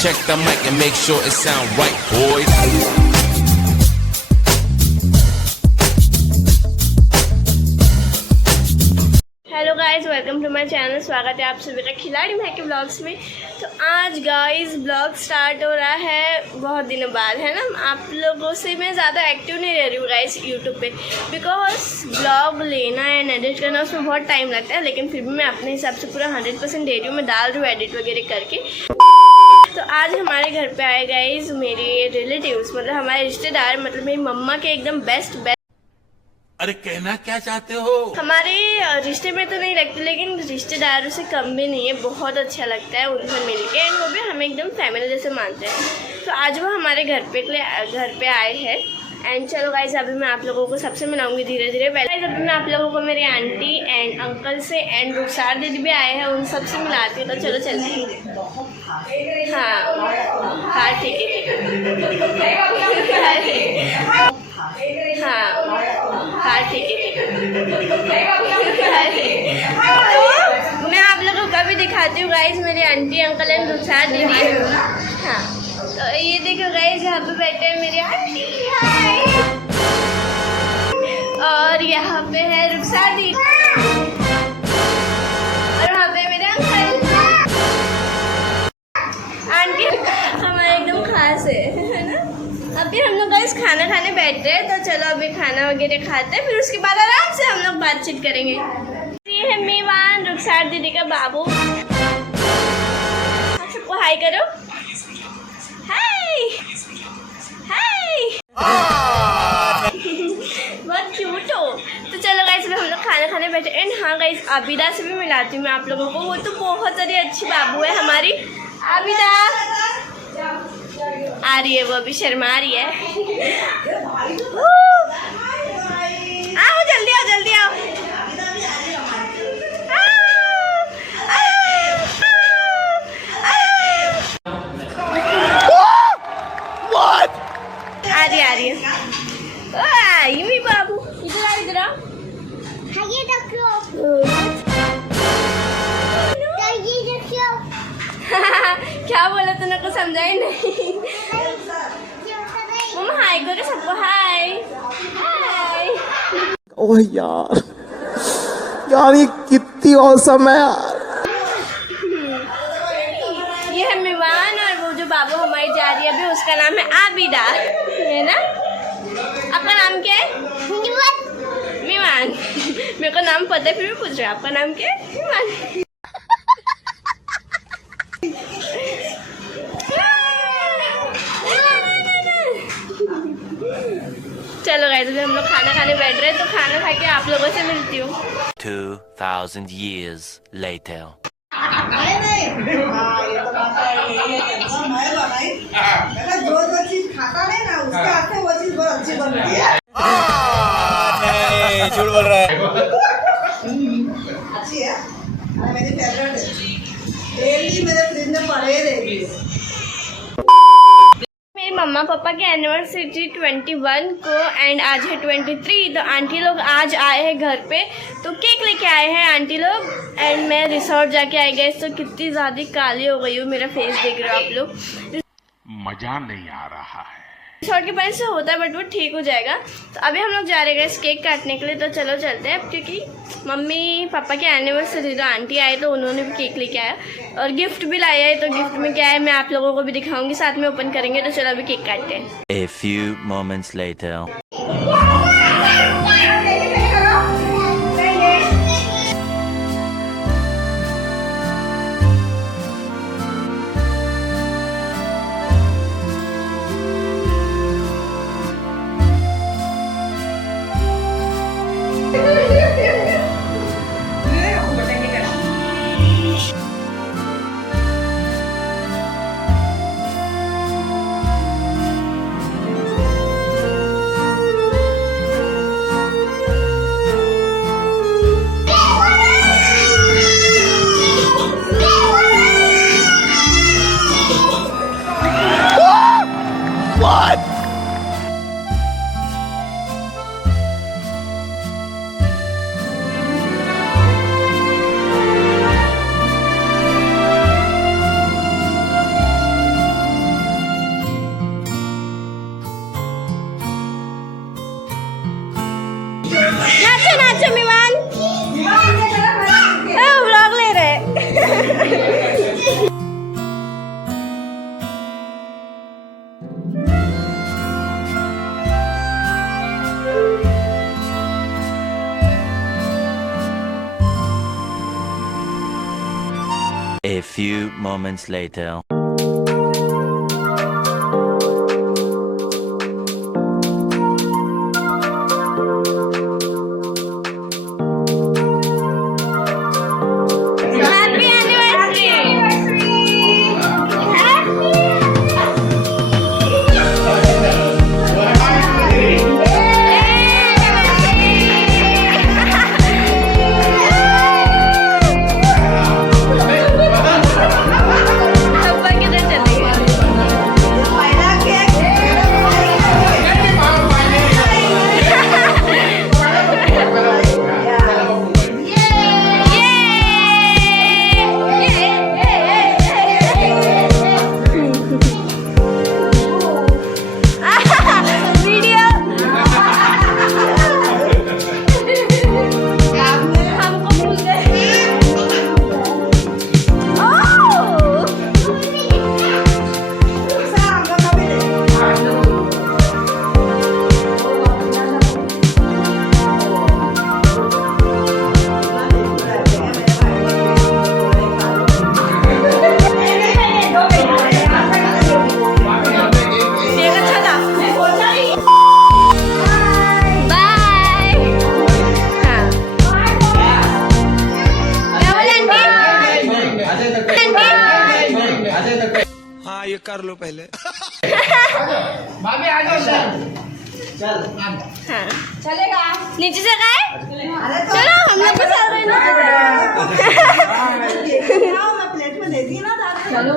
Check the mic and make sure it sound right, boys. Hello guys, welcome to my channel. स्वागत है आप सभी का खिलाड़ी भाई के ब्लॉग्स में। तो आज गाइस ब्लॉग स्टार्ट हो रहा है बहुत दिनों बाद, है ना। आप लोगों से मैं ज़्यादा एक्टिव नहीं रह रही हूँ गाइस यूट्यूब पे, बिकॉज ब्लॉग लेना एंड एडिट करना उसमें बहुत टाइम लगता है। लेकिन फिर भी मैं अपने हिसाब से पूरा 100% दे रही हूँ, मैं डाल रही हूँ एडिट वगैरह करके। तो आज हमारे घर पे आए गाइस मेरे रिलेटिव्स, मतलब हमारे रिश्तेदार, मतलब मेरी मम्मा के एकदम बेस्ट। अरे कहना क्या चाहते हो? हमारे रिश्ते में तो नहीं लगते, लेकिन रिश्तेदारों से कम भी नहीं है। बहुत अच्छा लगता है उनसे मिलके, एंड वो भी हमें एकदम फैमिली जैसे मानते हैं। तो आज वो हमारे घर पे आए हैं। एंड चलो गाइस, अभी मैं आप लोगों को सबसे मिलाऊंगी धीरे धीरे। पहले अभी मैं आप लोगों को मेरी आंटी एंड अंकल से एंड रुखसार दीदी भी आए हैं, उन सबसे मिलाती हूँ। तो चलो चलते हैं। हाँ ठीक है हाँ ठीक है। तो मैं आप लोगों को भी दिखाती हूँ गाइस, मेरी आंटी अंकल एंड रुखसार दीदी। हाँ तो ये देखो गाइस, यहाँ पे बैठे हैं मेरी आंटी, हाय। और यहाँ पे है रुखसार दीदी, और वहाँ पे मेरे अंकल। आंटी हमारे एकदम खास है ना। अभी हम लोग गाइस खाना खाने बैठ रहे हैं। तो चलो अभी खाना वगैरह खाते हैं, फिर उसके बाद आराम से हम लोग बातचीत करेंगे। ये है मीवान, रुखसार दीदी का बाबू। सबको हाय करो, हाय हाय। बहुत क्यूट हो। तो चलो गाइस अभी हम लोग खाना खाने बैठे। एंड हाँ गाइस, आबिदा से भी मिलाती हूँ मैं आप लोगों को। वो तो बहुत सारी अच्छी बाबू है हमारी। आबिदा आ रही है, वो अभी शर्मा रही है। आओ जल्दी आओ, जल्दी आओ। आ रही है। ये बाबू इधर आ, इधर आओ। क्या बोला तूने, को समझाई नहीं। मम्मा हाय करो सबको, हाय हाय। ओह यार ये कितनी औसम है यार। ये है मीवान, और वो जो बाबू हमारी जा रही है अभी, उसका नाम है आबिदा, है ना। आपका नाम क्या है? मीवान। मेरे को नाम पता है, फिर भी पूछ रहे हैं आपका नाम क्या है? मीवान। चलो गाइस अभी हम लोग खाना खाने बैठ रहे हैं। तो खाना खा के आप लोगों से मिलती हूँ। 2000 years later. जो चीज खाता है ना, उसके हाथ से वो चीज बहुत अच्छी बनती है। नहीं झूठ बोल रहा है। अच्छी है, मेरी फेवरेट है। डेली मेरे फ्रिज में पड़े रहेगी। मेरी मम्मा पापा की एनिवर्सरी 21 को, एंड आज है 23। तो आंटी लोग आज आए हैं घर पे, तो केक लेके आए हैं आंटी लोग। एंड मैं रिसोर्ट जाके आई गई, तो कितनी ज़्यादा काली हो गई हूँ, मेरा फेस देख रहे हो आप लोग। मजा नहीं आ रहा है। रिसोर्ट के पास से होता है, बट वो ठीक हो जाएगा। तो अभी हम लोग जा रहे हैं केक काटने के लिए। तो चलो चलते हैं, क्योंकि मम्मी पापा की एनिवर्सरी, तो आंटी आए तो उन्होंने भी केक लेके आया और गिफ्ट भी लाया है। तो गिफ्ट में क्या है मैं आप लोगों को भी दिखाऊंगी, साथ में ओपन करेंगे। तो चलो अभी केक काटते हैं। A few moments later. A few moments later. Happy पापा किधर चले गए? पहला केक वीडियो हमको भूल गए। बाय। हाँ ये कर लो पहले। चलेगा नीचे से गए? चलो हम लोग भी चल रहे हैं ना। मैं प्लेट में दे दी ना चलो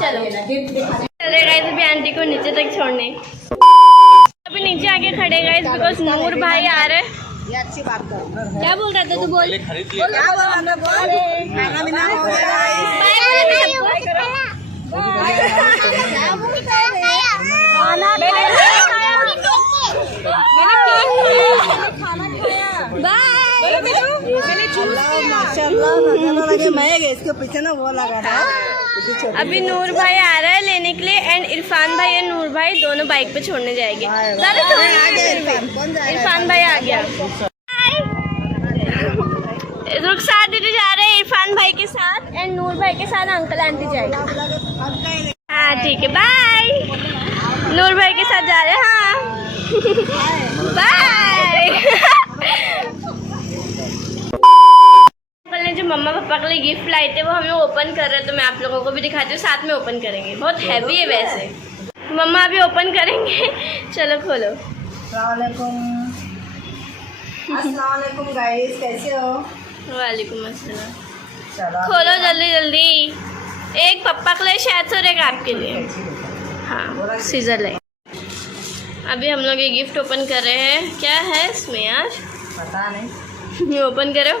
चले गाइस अभी आंटी को नीचे तक छोड़ने। अभी नीचे आके खड़े गाइस बिकॉज नूर भाई आ रहे। ये अच्छी बात कर। क्या बोल रहा था तू? बोल क्या बोला मैं बोल खाना पीना हो गया बाय बोले थे सबको। माशाल्लाह नजारा लगे मैं इसके पीछे ना वो लगा था। अभी नूर भाई आ रहा है लेने के लिए एंड इरफान भाई और नूर भाई दोनों बाइक पे छोड़ने जाएंगे। इरफान भाई आ गया। रुखसार दीदी जा रहे हैं इरफान भाई के साथ एंड नूर भाई के साथ अंकल आंटी जाएंगे। हाँ ठीक है बाय। नूर भाई के साथ जा रहे हैं। हाँ बाय। जो मम्मा पापा के लिए गिफ्ट लाए थे वो हमें ओपन कर रहे हैं तो मैं आप लोगों को भी दिखाती हूँ। साथ में ओपन करेंगे। बहुत हैवी है वैसे। मम्मा अभी ओपन करेंगे। चलो खोलो। अस्सलाम वालेकुम गाइस, कैसे हो? वालेकुम अस्सलाम। चलो खोलो जल्दी जल्दी। एक पप्पा के लिए शायद और एक आपके लिए। हाँ सीजर ले। अभी हम लोग ये गिफ्ट ओपन कर रहे हैं। क्या है इसमें यार? पता नहीं। ये ओपन करो।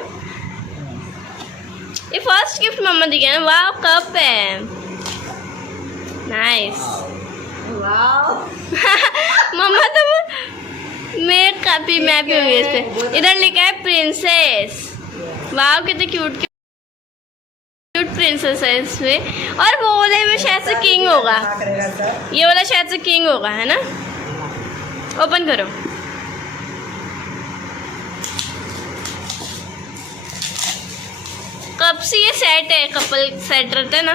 ये फर्स्ट गिफ्ट मम्मा दी है ना। वाह कप है। नाइस। वाओ मम्मा तो मैं पीऊंगी इस पे। इधर लिखा है प्रिंसेस। वाह कितने क्यूट क्यूट प्रिंसेस है इसमें। और वो वाले में शायद से किंग होगा। ये वाला शायद से किंग होगा है ना। ओपन करो। कब से ये सेट है? कपल सेट रहता है ना।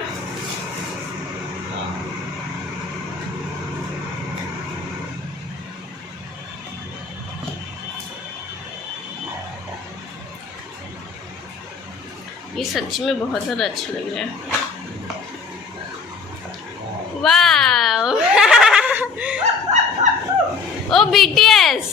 ये सच में बहुत ज़्यादा अच्छा लग रहा है। वाह ओ BTS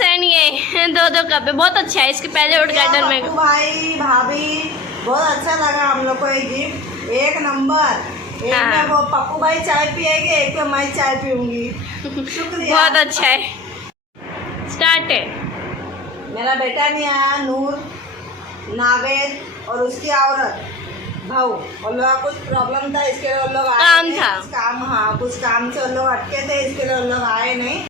एंड ये दो कप है। बहुत अच्छा है। इसके पहले उद्घाटन में भाई भाभी बहुत अच्छा लगा हम लोग को ये गिफ्ट। एक नंबर। एक में वो पप्पू भाई चाय पिएंगे, एक में मैं चाय पीऊंगी। शुक्रिया। बहुत अच्छा है। स्टार्ट है। मेरा बेटा नहीं आया, नूर नावेद और उसकी औरत भाऊ। उन लोग का कुछ प्रॉब्लम था इसके लिए उन लोग आए काम नहीं। था। कुछ काम से उन लोग अटके थे इसके लिए उन लोग आए नहीं।